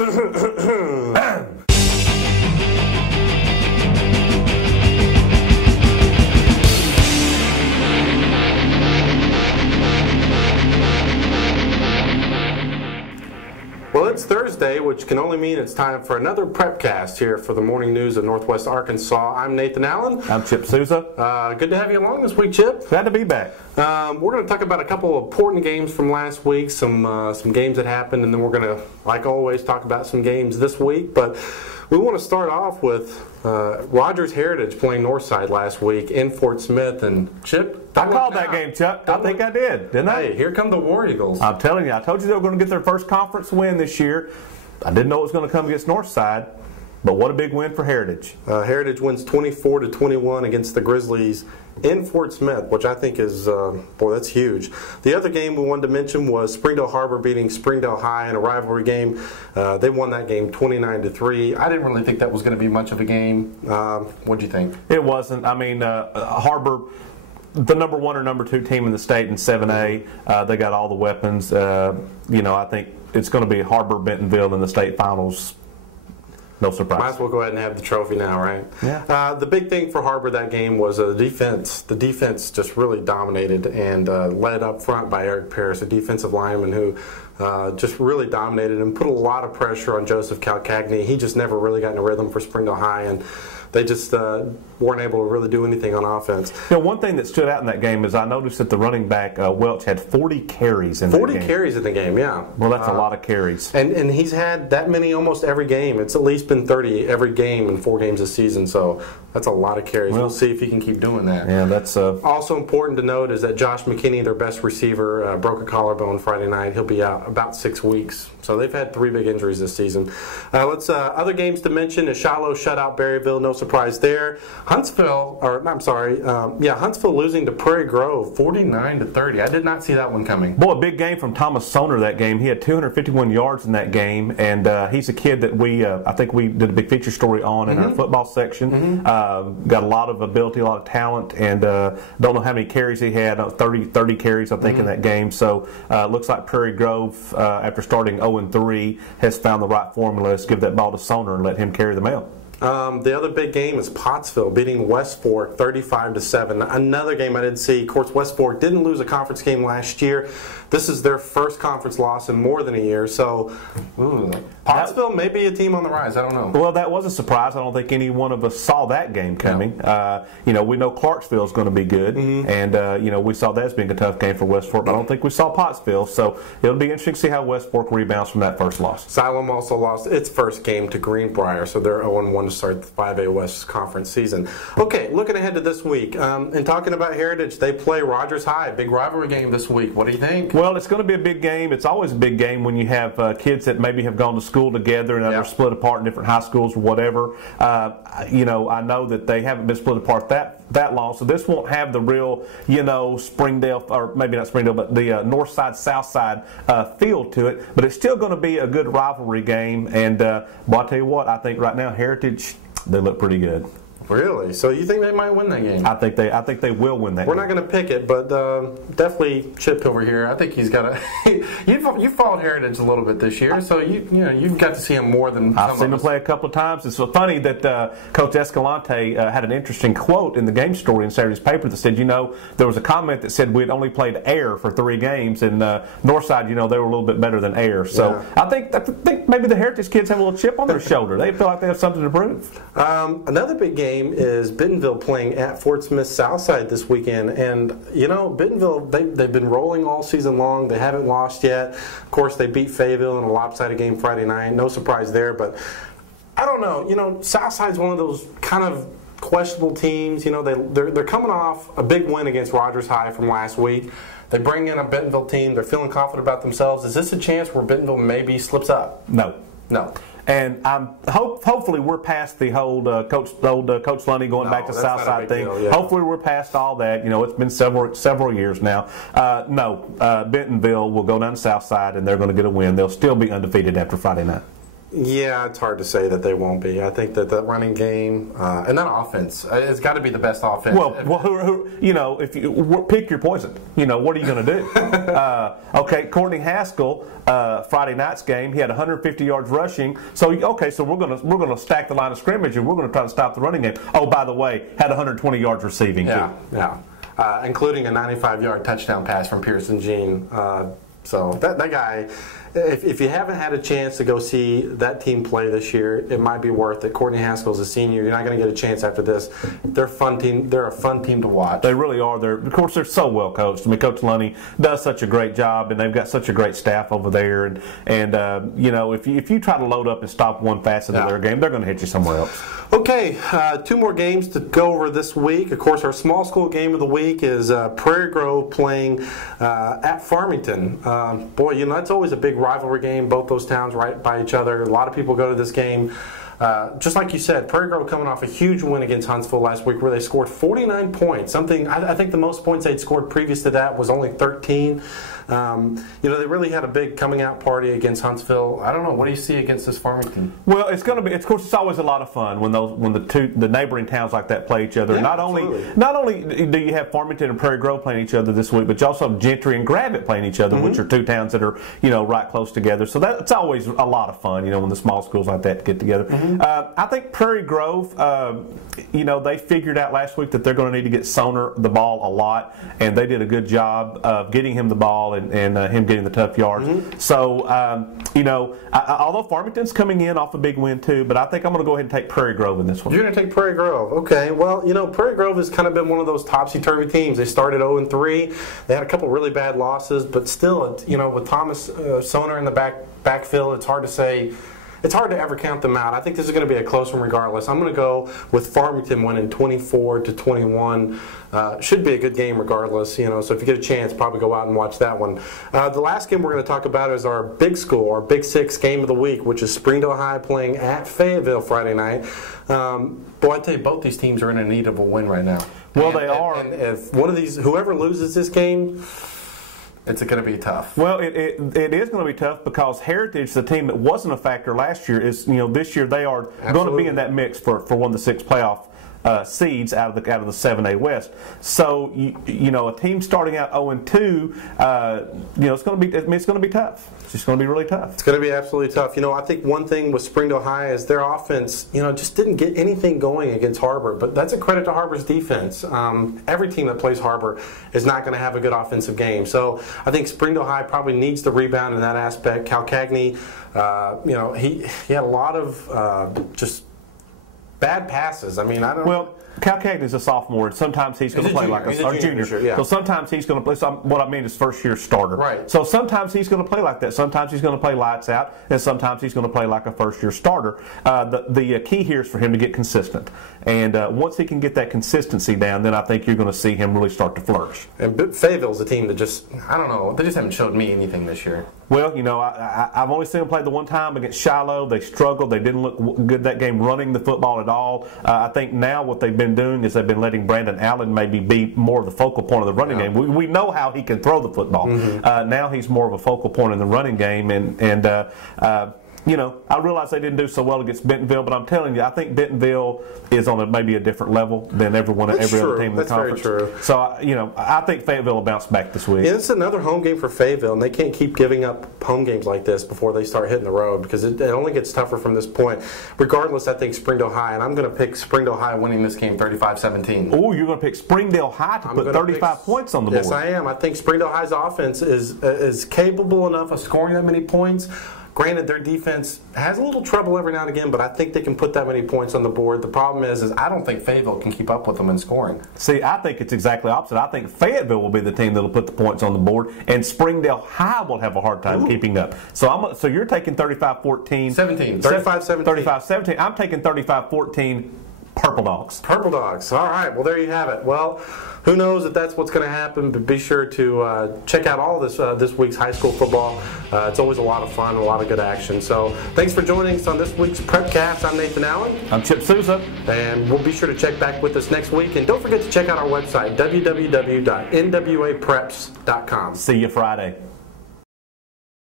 Well, it's Thursday, which can only mean it's time for another Prepcast here for the morning news of Northwest Arkansas. I'm Nathan Allen. I'm Chip Souza. Good to have you along this week, Chip. Glad to be back. We're going to talk about a couple of important games from last week, some games that happened, and then we're going to, like always, talk about some games this week. But we want to start off with Rogers Heritage playing Northside last week in Fort Smith. And Chip, I called that game, Chuck. I think I did, didn't I? Hey, here come the War Eagles. I'm telling you, I told you they were going to get their first conference win this year. I didn't know it was going to come against Northside, but what a big win for Heritage. Heritage wins 24-21 against the Grizzlies in Fort Smith, which I think is, boy, that's huge. The other game we wanted to mention was Springdale Harbor beating Springdale High in a rivalry game. They won that game 29-3. I didn't really think that was going to be much of a game. What'd you think? It wasn't. I mean, Harbor, the number 1 or number 2 team in the state in 7A, they got all the weapons. I think it's going to be Harbor Bentonville in the state finals. No surprise. Might as well go ahead and have the trophy now, right? Yeah. The big thing for Harbor that game was the defense. The defense just really dominated and led up front by Eric Parris, a defensive lineman who just really dominated and put a lot of pressure on Joseph Calcagney. He just never really got in a rhythm for Springdale High, and they just weren't able to really do anything on offense. One thing that stood out in that game is I noticed that the running back, Welch, had 40 carries in that game. 40 carries in the game, yeah. Well, that's a lot of carries. And he's had that many almost every game. It's at least been 30 every game in 4 games this season, so that's a lot of carries. We'll see if he can keep doing that. Yeah, that's also important to note is that Josh McKinney, their best receiver, broke a collarbone Friday night. He'll be out about 6 weeks. So they've had 3 big injuries this season. Other games to mention is Shiloh shut out Berryville. No surprise there. Huntsville losing to Prairie Grove 49-30. I did not see that one coming. Boy, a big game from Thomas Soner that game. He had 251 yards in that game, and he's a kid that I think we did a big feature story on in our football section. Got a lot of ability, a lot of talent, and don't know how many carries he had. 30 carries, I think, in that game. So looks like Prairie Grove, after starting 0-3, has found the right formula. Let's give that ball to Soner and let him carry the mail. The other big game is Pottsville beating West Fork 35-7. Another game I didn't see. Of course, West Fork didn't lose a conference game last year. This is their first conference loss in more than a year. So, Pottsville may be a team on the rise. I don't know. Well, that was a surprise. I don't think any one of us saw that game coming. No. We know Clarksville is going to be good, and we saw that as being a tough game for West Fork. But I don't think we saw Pottsville. So it'll be interesting to see how West Fork rebounds from that first loss. Siloam also lost its first game to Greenbrier, so they're 0-1 to start the 5A West Conference season. Okay, looking ahead to this week, and talking about Heritage, they play Rogers High, big rivalry game this week. What do you think? Well, it's going to be a big game. It's always a big game when you have kids that maybe have gone to school together and they're split apart in different high schools or whatever. I know that they haven't been split apart that long, so this won't have the real, Springdale, or maybe not Springdale, but the north side, south side feel to it. But it's still going to be a good rivalry game. And I'll tell you what, I think right now Heritage, they look pretty good. Really? So you think they might win that game? I think they will win that game. We're not going to pick it, but definitely Chip over here. I think he's got a. You followed Heritage a little bit this year, so you've got to see him more than I've seen him play a couple of times. It's so funny that Coach Escalante had an interesting quote in the game story in Saturday's paper that said, there was a comment that said we'd only played air for 3 games, and Northside, they were a little bit better than air. So I think maybe the Heritage kids have a little chip on their shoulder. They feel like they have something to prove. Another big game is Bentonville playing at Fort Smith Southside this weekend, and Bentonville they've been rolling all season long. They haven't lost yet. Of course, they beat Fayetteville in a lopsided game Friday night. No surprise there, but I don't know. Southside's one of those kind of questionable teams. They're coming off a big win against Rogers High from last week. They bring in a Bentonville team. They're feeling confident about themselves. Is this a chance where Bentonville maybe slips up? No. And hopefully we're past the whole Coach Lundy going back to Southside thing. Hopefully we're past all that. It's been several years now. Bentonville will go down to Southside and they're going to get a win. They'll still be undefeated after Friday night. Yeah, it's hard to say that they won't be. I think that the running game and that offense, it's got to be the best offense. Well, if you pick your poison, what are you going to do? Okay, Courtney Haskell, Friday night's game, he had 150 yards rushing. So we're going to stack the line of scrimmage and we're going to try to stop the running game. Oh, by the way, had 120 yards receiving too. Yeah. Including a 95-yard touchdown pass from Pearson Jean. So that guy, if you haven't had a chance to go see that team play this year, it might be worth it. Courtney Haskell's a senior. You're not going to get a chance after this. They're a fun team. They're a fun team to watch. They really are. Of course, they're so well coached. I mean, Coach Lunny does such a great job, and they've got such a great staff over there. And if you try to load up and stop one facet of their game, they're going to hit you somewhere else. Okay, 2 more games to go over this week. Of course, our small school game of the week is Prairie Grove playing at Farmington. Boy, that's always a big rivalry game. Both those towns right by each other. A lot of people go to this game. Just like you said, Prairie Grove coming off a huge win against Huntsville last week where they scored 49 points. Something I think the most points they'd scored previous to that was only 13. They really had a big coming out party against Huntsville. I don't know. What do you see against this Farmington? Well, it's going to be. Of course, it's always a lot of fun when the neighboring towns like that play each other. Yeah, not only do you have Farmington and Prairie Grove playing each other this week, but you also have Gentry and Gravette playing each other, which are 2 towns that are right close together. So that's always a lot of fun. When the small schools like that get together. I think Prairie Grove, they figured out last week that they're going to need to get Soner the ball a lot, and they did a good job of getting him the ball and him getting the tough yards. So, although Farmington's coming in off a big win too, but I think I'm going to go ahead and take Prairie Grove in this one. You're going to take Prairie Grove. Okay. Well, Prairie Grove has kind of been one of those topsy-turvy teams. They started 0-3. They had a couple really bad losses, but still, with Thomas Soner in the backfield, it's hard to say. It's hard to ever count them out. I think this is going to be a close one regardless. I'm going to go with Farmington winning 24-21. Should be a good game regardless. So if you get a chance, probably go out and watch that one. The last game we're going to talk about is our big school, our Big 6 game of the week, which is Springdale High playing at Fayetteville Friday night. Boy, I tell you, both these teams are in need of a win right now. Well, they are. And if whoever loses this game, it's going to be tough. Well, it is going to be tough because Heritage, the team that wasn't a factor last year, is this year they are going to be in that mix for one of the 6 playoff seeds out of the 7A West. So a team starting out 0-2, it's going to be tough. It's just going to be really tough. It's going to be absolutely tough. I think one thing with Springdale High is their offense, just didn't get anything going against Harbor. But that's a credit to Harbor's defense. Every team that plays Harbor is not going to have a good offensive game. So I think Springdale High probably needs to rebound in that aspect. Cal Cagney, he had a lot of just bad passes. I mean, I don't know. Well, Cal Cagney is a sophomore, and sometimes he's going to play like a junior. Yeah. So sometimes he's going to play. What I mean is first-year starter. Right. So sometimes he's going to play like that. Sometimes he's going to play lights out, and sometimes he's going to play like a first-year starter. The key here is for him to get consistent, and once he can get that consistency down, then I think you're going to see him really start to flourish. And Fayetteville's a team that I don't know, they just haven't showed me anything this year. Well, I've only seen them play the one time against Shiloh. They struggled. They didn't look good that game running the football at all. I think now what they've been doing is they've been letting Brandon Allen maybe be more of the focal point of the running game. We know how he can throw the football. Now he's more of a focal point in the running game, and I realize they didn't do so well against Bentonville, but I'm telling you, I think Bentonville is on maybe a different level than every other team in the conference. Very true. So, I think Fayetteville will bounce back this week. Yeah, it's another home game for Fayetteville, and they can't keep giving up home games like this before they start hitting the road because it only gets tougher from this point. Regardless, I think Springdale High, and I'm going to pick Springdale High winning this game 35-17. Oh, you're going to pick Springdale High to put 35 points on the board. Yes, I am. I think Springdale High's offense is capable enough of scoring that many points. Granted, their defense has a little trouble every now and again, but I think they can put that many points on the board. The problem is I don't think Fayetteville can keep up with them in scoring. See, I think it's exactly opposite. I think Fayetteville will be the team that will put the points on the board, and Springdale High will have a hard time keeping up. So you're taking 35-14. 17. 35-17. 35-17. I'm taking 35-14. Purple Dogs. Purple Dogs. All right. Well, there you have it. Well, who knows if that's what's going to happen, but be sure to check out all this week's high school football. It's always a lot of fun, a lot of good action. So thanks for joining us on this week's Prepcast. I'm Nathan Allen. I'm Chip Souza. And we'll be sure to check back with us next week. And don't forget to check out our website, www.nwapreps.com. See you Friday.